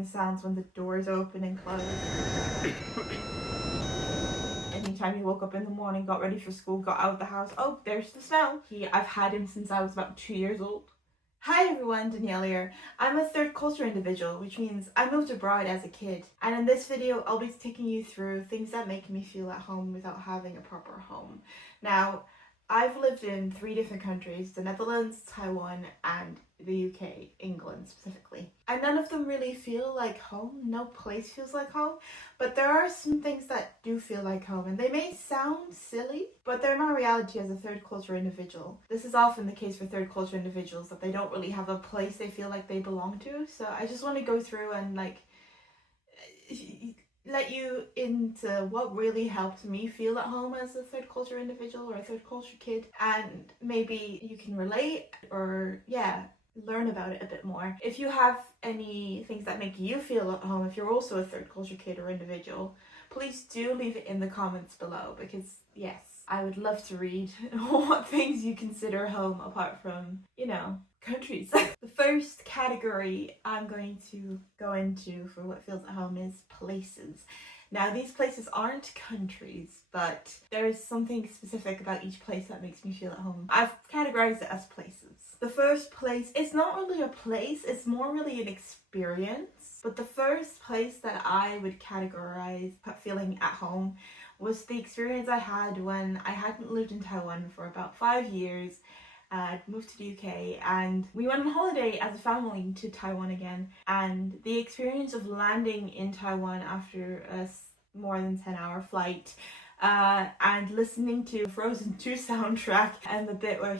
the sounds when the doors open and close. Anytime you woke up in the morning, got ready for school, got out of the house, oh, there's the smell. I've had him since I was about 2 years old. Hi everyone, Danielle here. I'm a third culture individual, which means I moved abroad as a kid. And in this video, I'll be taking you through things that make me feel at home without having a proper home. Now, I've lived in 3 different countries, the Netherlands, Taiwan, and the UK, England specifically. And none of them really feel like home. No place feels like home. But there are some things that do feel like home, and they may sound silly, but they're my reality as a third culture individual. This is often the case for third culture individuals, that they don't really have a place they feel like they belong to. So I just want to go through and let you into what really helped me feel at home as a third culture individual or a third culture kid, and maybe you can relate or learn about it a bit more. If you have any things that make you feel at home, if you're also a third culture kid or individual, please do leave it in the comments below, because yes, I would love to read what things you consider home apart from, countries. The first category I'm going to go into for what feels at home is places. Now, these places aren't countries, but there is something specific about each place that makes me feel at home. I've categorized it as places. The first place, it's not really a place, it's more really an experience. But the first place that I would categorize feeling at home was the experience I had when I hadn't lived in Taiwan for about 5 years. I'd moved to the UK and we went on holiday as a family to Taiwan again, and the experience of landing in Taiwan after a more than 10-hour flight and listening to Frozen 2 soundtrack and the bit where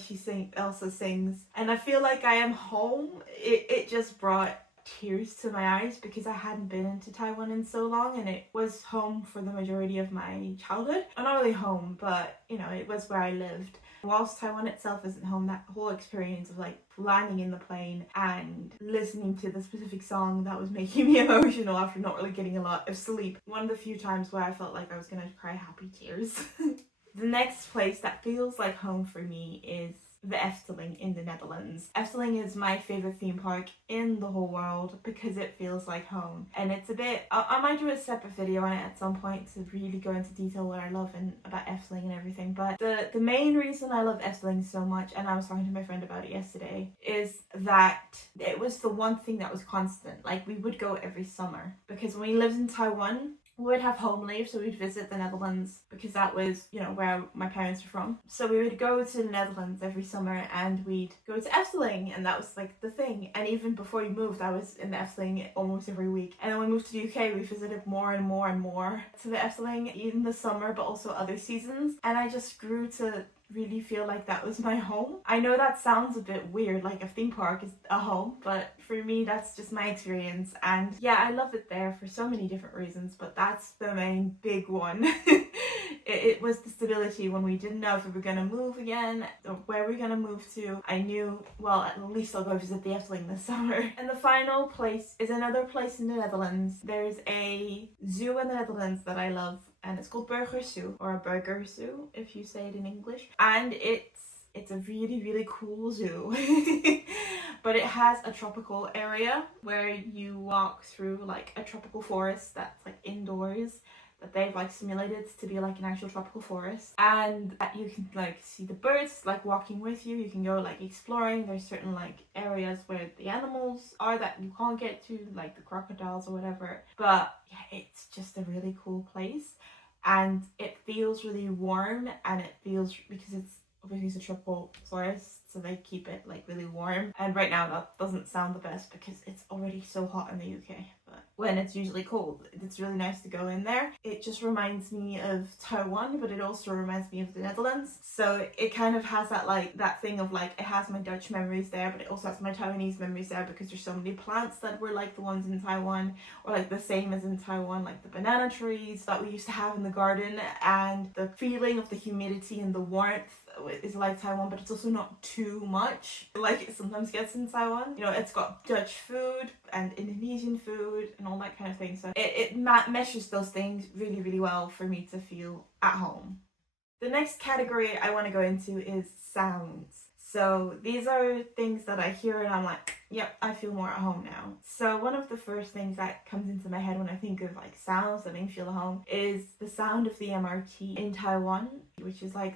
Elsa sings and I feel like I am home, it just brought tears to my eyes, because I hadn't been into Taiwan in so long, and it was home for the majority of my childhood. Well, not really home, but it was where I lived. Whilst Taiwan itself isn't home, that whole experience of landing in the plane and listening to the specific song that was making me emotional after not really getting a lot of sleep, one of the few times where I felt like I was gonna cry happy tears. The next place that feels like home for me is the Efteling in the Netherlands. Efteling is my favorite theme park in the whole world because it feels like home. And it's a bit, I might do a separate video on it at some point to really go into detail what I love and about Efteling and everything. But the main reason I love Efteling so much, and I was talking to my friend about it yesterday, is that it was the one thing that was constant. We would go every summer, because when we lived in Taiwan, we would have home leave, so we'd visit the Netherlands because that was, where my parents are from. So we would go to the Netherlands every summer and we'd go to Efteling, and that was the thing. And even before we moved, I was in the Efteling almost every week. And then when we moved to the UK, we visited more and more and more to the Efteling in the summer, but also other seasons. And I just grew to really feel like that was my home. I know that sounds a bit weird, like a theme park is a home, but for me that's just my experience, and I love it there for so many different reasons, but that's the main big one. It was the stability when we didn't know if we were going to move again or where we were going to move to. I knew, well, at least I'll go visit the Efteling this summer. And the final place is another place in the Netherlands. There's a zoo in the Netherlands that I love, and it's called Burger Zoo, or a Burger Zoo if you say it in English. And it's a really, really cool zoo. But it has a tropical area where you walk through a tropical forest that's indoors, that they've simulated to be an actual tropical forest, and you can see the birds walking with you. You can go exploring. There's certain areas where the animals are that you can't get to, the crocodiles or whatever, but it's just a really cool place, and it feels really warm, and it feels, because it's obviously a tropical forest, so they keep it really warm. And right now that doesn't sound the best because it's already so hot in the UK, but when it's usually cold, it's really nice to go in there. It just reminds me of Taiwan, but it also reminds me of the Netherlands. So it kind of has that that thing of it has my Dutch memories there, but it also has my Taiwanese memories there, because there's so many plants that were the ones in Taiwan, or the same as in Taiwan, the banana trees that we used to have in the garden, and the feeling of the humidity and the warmth is like Taiwan, but it's also not too much like it sometimes gets in Taiwan. It's got Dutch food and Indonesian food and all that kind of thing, so it meshes those things really, really well for me to feel at home. The next category I want to go into is sounds. So these are things that I hear and I'm like, yep, I feel more at home now. So one of the first things that comes into my head when I think of like sounds that make me feel at home is the sound of the MRT in Taiwan, which is like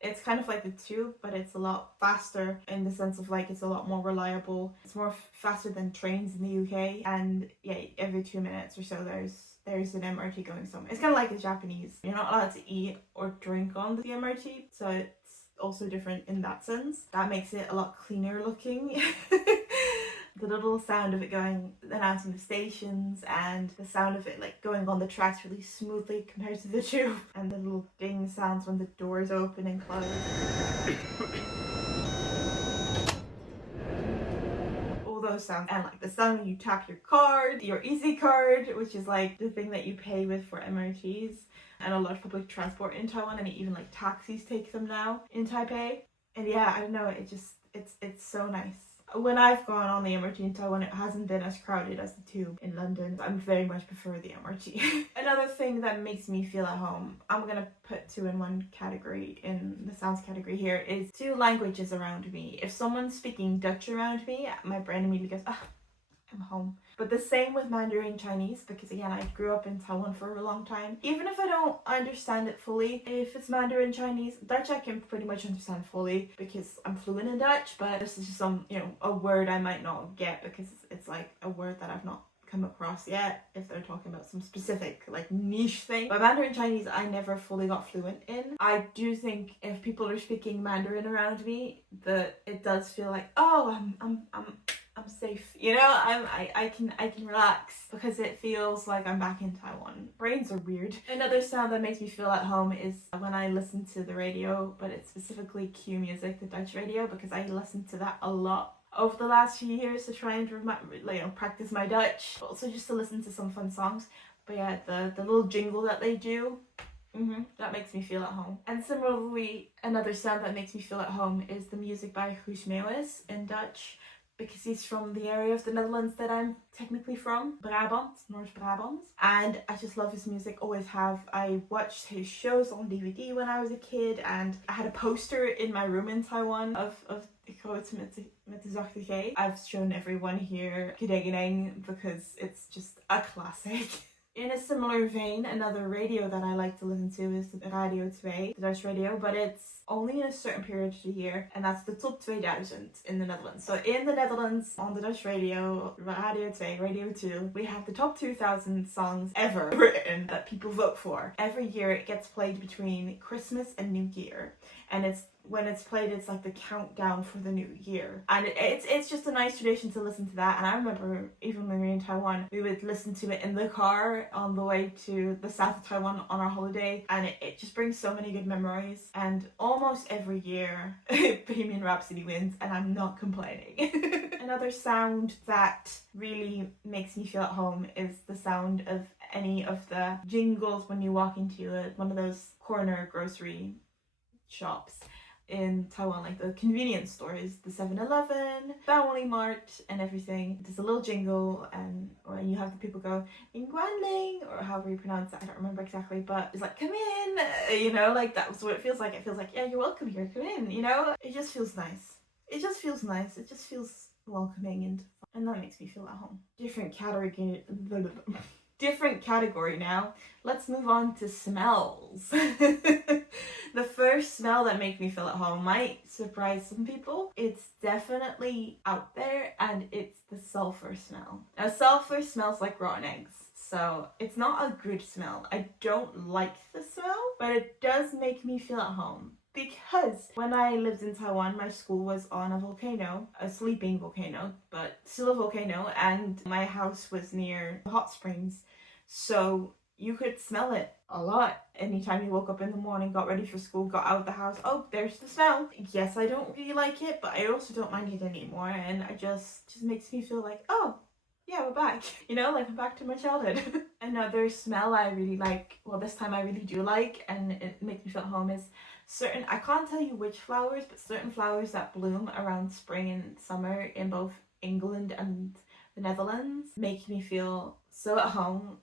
it's kind of like the tube, but it's a lot faster in the sense of like it's a lot more reliable. It's more faster than trains in the UK, and yeah, every 2 minutes or so there's an MRT going somewhere. It's kind of like the Japanese. You're not allowed to eat or drink on the MRT, so it's also different in that sense. That makes it a lot cleaner looking. The little sound of it going, announcing the stations, and the sound of it like going on the tracks really smoothly compared to the tube, and the little ding sounds when the doors open and close. All those sounds, and like the sound when you tap your card, your Easy card, which is like the thing that you pay with for MRTs and a lot of public transport in Taiwan, and even like taxis take them now in Taipei. And yeah, I don't know, it's so nice. When I've gone on the MRT in Taiwan, it hasn't been as crowded as the tube in London. I very much prefer the MRT. Another thing that makes me feel at home, I'm gonna put two in one category in the sounds category here, is two languages around me. If someone's speaking Dutch around me, my brain immediately goes, ah, I'm home. But the same with Mandarin Chinese, because again, I grew up in Taiwan for a long time. Even if I don't understand it fully, if it's Mandarin Chinese, Dutch I can pretty much understand fully because I'm fluent in Dutch, but this is just some, a word I might not get because it's like a word that I've not come across yet if they're talking about some specific like niche thing. But Mandarin Chinese I never fully got fluent in. I do think if people are speaking Mandarin around me, that it does feel like, oh, I'm safe, I can relax because it feels like I'm back in Taiwan. Brains are weird. Another sound that makes me feel at home is when I listen to the radio, but it's specifically Q Music, the Dutch radio, because I listen to that a lot over the last few years to try and practice my Dutch, but also just to listen to some fun songs. But yeah, the little jingle that they do, that makes me feel at home. And similarly, another sound that makes me feel at home is the music by Guus Meeuwis in Dutch, because he's from the area of the Netherlands that I'm technically from, Brabant, North Brabant. And I just love his music, always have. I watched his shows on DVD when I was a kid, and I had a poster in my room in Taiwan of Groot met de Zachte G. I've shown everyone here Gedegening because it's just a classic. In a similar vein, another radio that I like to listen to is the Radio 2, the Dutch radio, but it's only in a certain period of the year, and that's the Top 2000 in the Netherlands. So in the Netherlands, on the Dutch radio, Radio 2, Radio 2, we have the top 2000 songs ever written that people vote for. Every year it gets played between Christmas and New Year, and when it's played, it's like the countdown for the new year. And it's just a nice tradition to listen to that. And I remember even when we were in Taiwan, we would listen to it in the car on the way to the south of Taiwan on our holiday. And it just brings so many good memories. And almost every year, Bohemian Rhapsody wins, and I'm not complaining. Another sound that really makes me feel at home is the sound of any of the jingles when you walk into one of those corner grocery shops in Taiwan, like the convenience stores, the 7-Eleven, Family Mart, and everything. There's a little jingle, and when you have the people go "In Guanling," or however you pronounce that, I don't remember exactly, but it's like, come in, like that's what it feels like. It feels like, yeah, you're welcome here, come in, It just feels nice. It just feels nice. It just feels welcoming, and that makes me feel at home. Different category now. Let's move on to smells. The first smell that makes me feel at home might surprise some people. It's definitely out there, and it's the sulfur smell. Now, sulfur smells like rotten eggs, so it's not a good smell. I don't like the smell, but it does make me feel at home. Because when I lived in Taiwan, my school was on a volcano, a sleeping volcano, but still a volcano, and my house was near hot springs. So you could smell it a lot. Anytime you woke up in the morning, got ready for school, got out of the house, oh, there's the smell. Yes, I don't really like it, but I also don't mind it anymore, and it just makes me feel like, oh, yeah, we're back. Like I'm back to my childhood. Another smell I really like, well, this time I really do like, and it makes me feel at home, is I can't tell you which flowers, but certain flowers that bloom around spring and summer in both England and the Netherlands make me feel so at home.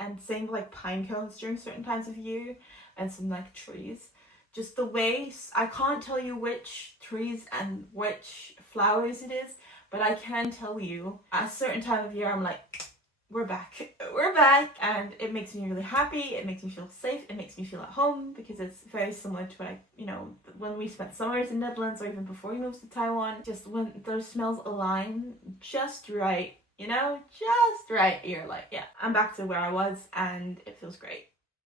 And same like pine cones during certain times of year, and some like trees. Just the way, I can't tell you which trees and which flowers it is, but I can tell you at a certain time of year I'm like, we're back, we're back, and it makes me really happy. It makes me feel safe. It makes me feel at home, because it's very similar to what when we spent summers in Netherlands, or even before we moved to Taiwan, just when those smells align just right, just right, you're like, yeah, I'm back to where I was, and it feels great.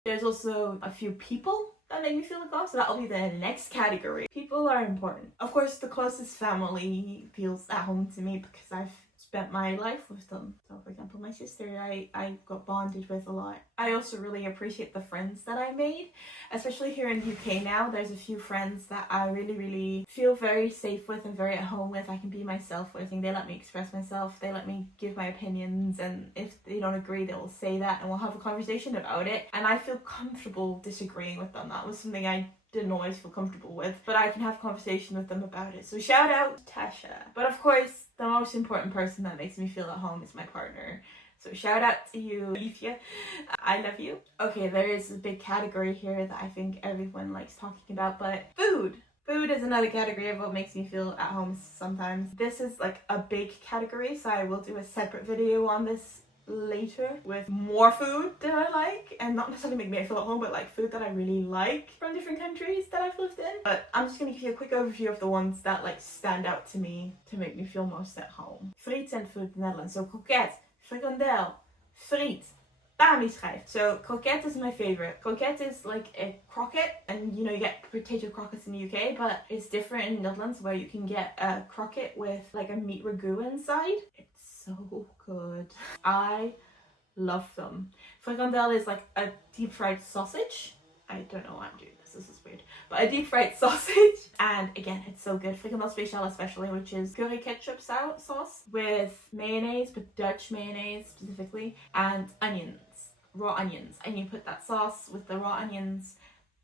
There's also a few people that make me feel at home, so that'll be the next category. People are important. Of course, the closest family feels at home to me because I've spent my life with them. So for example, my sister, I got bonded with a lot. I also really appreciate the friends that I made, especially here in the UK now. There's a few friends that I really feel very safe with and very at home with. I can be myself with, and they let me express myself. They let me give my opinions, and if they don't agree, they will say that, and we'll have a conversation about it. And I feel comfortable disagreeing with them. That was something I didn't always feel comfortable with, but I can have a conversation with them about it. So shout out Tasha. But of course, the most important person that makes me feel at home is my partner. So shout out to you, Alicia. I love you. Okay, there is a big category here that I think everyone likes talking about, but food. Food is another category of what makes me feel at home sometimes. This is like a big category, so I will do a separate video on this later with more food that I like, and not necessarily make me feel at home, but like food that I really like from different countries that I've lived in. But I'm just gonna give you a quick overview of the ones that like stand out to me to make me feel most at home. Friet and food in the Netherlands. So croquette, frikandel, friet, pamischijf. So croquette is my favorite. Croquette is like a croquette, and you get potato croquettes in the UK, but it's different in the Netherlands, where you can get a croquette with like a meat ragu inside. So good. I love them. Frikandel is like a deep fried sausage. I don't know why I'm doing this. This is weird. But a deep fried sausage. And again, it's so good. Frikandel special especially, which is curry ketchup sauce with mayonnaise, but Dutch mayonnaise specifically, and onions, raw onions. And you put that sauce with the raw onions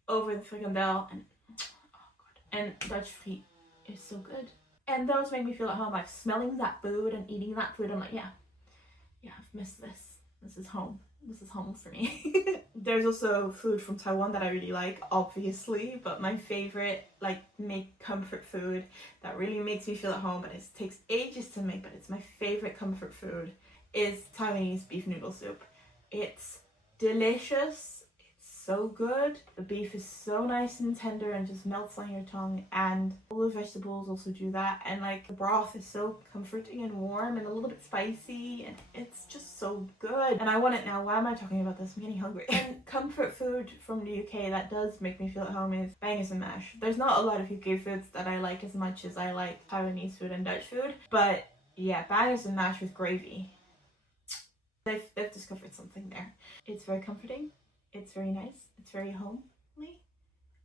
over the frikandel, and oh god. And Dutch friet is so good. And those make me feel at home. Like smelling that food and eating that food, I'm like, yeah, I've missed this. This is home. This is home for me. There's also food from Taiwan that I really like, obviously, but my favorite, like, make comfort food that really makes me feel at home, but it takes ages to make, but it's my favorite comfort food, is Taiwanese beef noodle soup. It's delicious. So good. The beef is so nice and tender and just melts on your tongue, and all the vegetables also do that, and like the broth is so comforting and warm and a little bit spicy, and it's just so good, and I want it now. Why am I talking about this? I'm getting hungry. And comfort food from the UK that does make me feel at home is bangers and mash. There's not a lot of UK foods that I like as much as I like Taiwanese food and Dutch food, but yeah, bangers and mash with gravy. They've discovered something there. It's very comforting. It's very nice, it's very homely,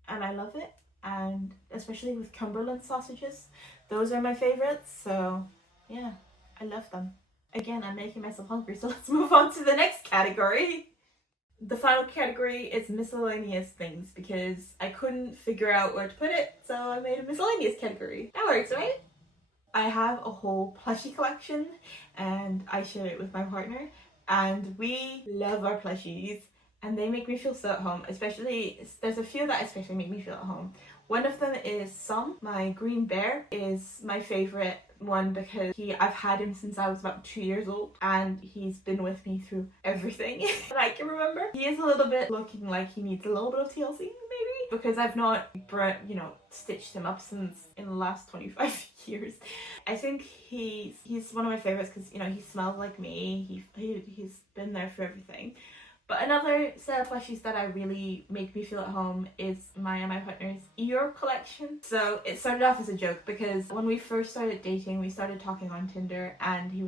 and I love it. And especially with Cumberland sausages, those are my favorites. So yeah, I love them. Again, I'm making myself hungry, so let's move on to the next category. The final category is miscellaneous things, because I couldn't figure out where to put it, so I made a miscellaneous category. That works, right? I have a whole plushie collection, and I share it with my partner, and we love our plushies. And they make me feel so at home, especially, there's a few that especially make me feel at home. One of them is Sam, my green bear, is my favorite one because I've had him since I was about 2 years old, and he's been with me through everything that I can remember. He is a little bit looking like he needs a little bit of TLC, maybe, because I've not, stitched him up since in the last 25 years. I think he's one of my favorites because, he smells like me. He's been there for everything. But another set of plushies that I really make me feel at home is my and my partner's Eeyore collection. So it started off as a joke, because when we first started dating, we started talking on Tinder, and he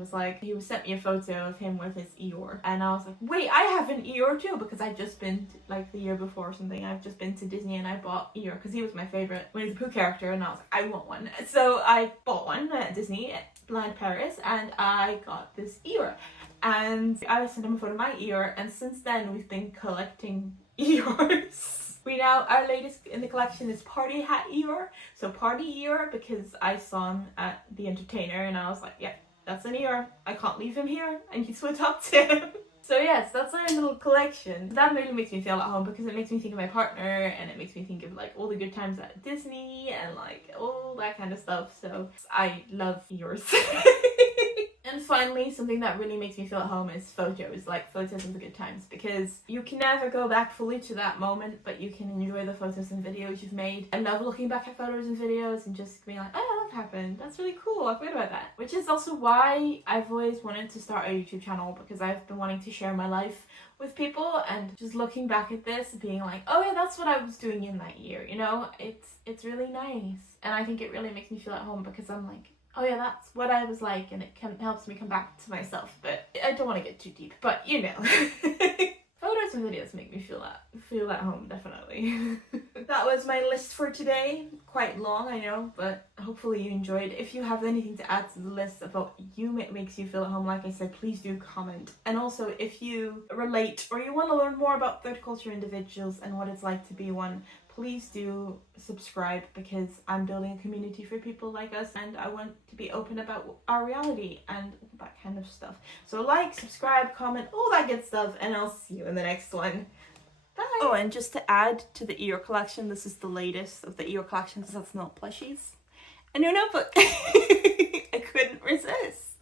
sent me a photo of him with his Eeyore, and I was like, wait, I have an Eeyore too, because I'd just been like the year before or something, I've just been to Disney and I bought Eeyore because he was my favorite Winnie the Pooh character, and I was like, I want one. So I bought one at Disney at Land Paris, and I got this Eeyore. And I sent him a photo of my Eeyore, and since then we've been collecting Eeyores. Our latest in the collection is Party Hat Eeyore. So Party Eeyore, because I saw him at the Entertainer, and I was like, yeah, that's an Eeyore. I can't leave him here. I need to adopt him. So yes, that's our little collection. That really makes me feel at home because it makes me think of my partner, and it makes me think of like all the good times at Disney and like all that kind of stuff. So I love yours. And finally, something that really makes me feel at home is photos, like photos of the good times, because you can never go back fully to that moment, but you can enjoy the photos and videos you've made. I love looking back at photos and videos and just being like, oh, that happened. That's really cool. I forgot about that. Which is also why I've always wanted to start a YouTube channel, because I've been wanting to share my life with people, and just looking back at this being like, oh yeah, that's what I was doing in that year, you know? It's really nice. And I think it really makes me feel at home because I'm like, oh yeah, that's what I was like, and it helps me come back to myself. But I don't want to get too deep, but you know. Photos and videos make me feel at home, definitely. That was my list for today. Quite long, I know, but hopefully you enjoyed. If you have anything to add to the list about makes you feel at home, like I said, please do comment. And also, if you relate or you want to learn more about third culture individuals and what it's like to be one, please do subscribe, because I'm building a community for people like us, and I want to be open about our reality and all that kind of stuff. So like, subscribe, comment, all that good stuff, and I'll see you in the next one. Bye! Oh, and just to add to the Eeyore collection, this is the latest of the Eeyore collection, because that's not plushies. A new notebook! I couldn't resist.